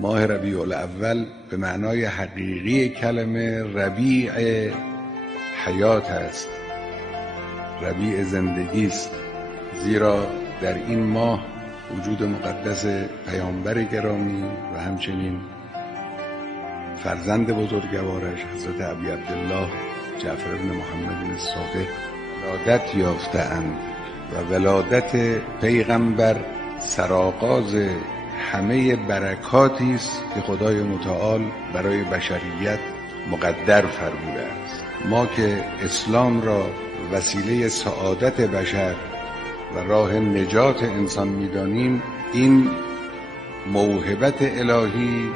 ماه ربیع الاول به معنای حقیقی کلمه ربیع حیات است، ربیع زندگی است، زیرا در این ماه وجود مقدس پیامبر گرامی و همچنین فرزند بزرگوارش حضرت ابی عبدالله جعفر بن محمد الصادق ولادت یافته‌اند و ولادت پیغمبر سرآغاز همه برکاتی است که خدای متعال برای بشریت مقدر فرموده است. ما که اسلام را وسیله سعادت بشر و راه نجات انسان می‌دانیم، این موهبت الهی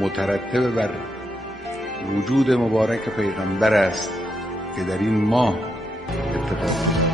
مترتب بر وجود مبارک پیغمبر است که در این ماه اتفاق افتاد.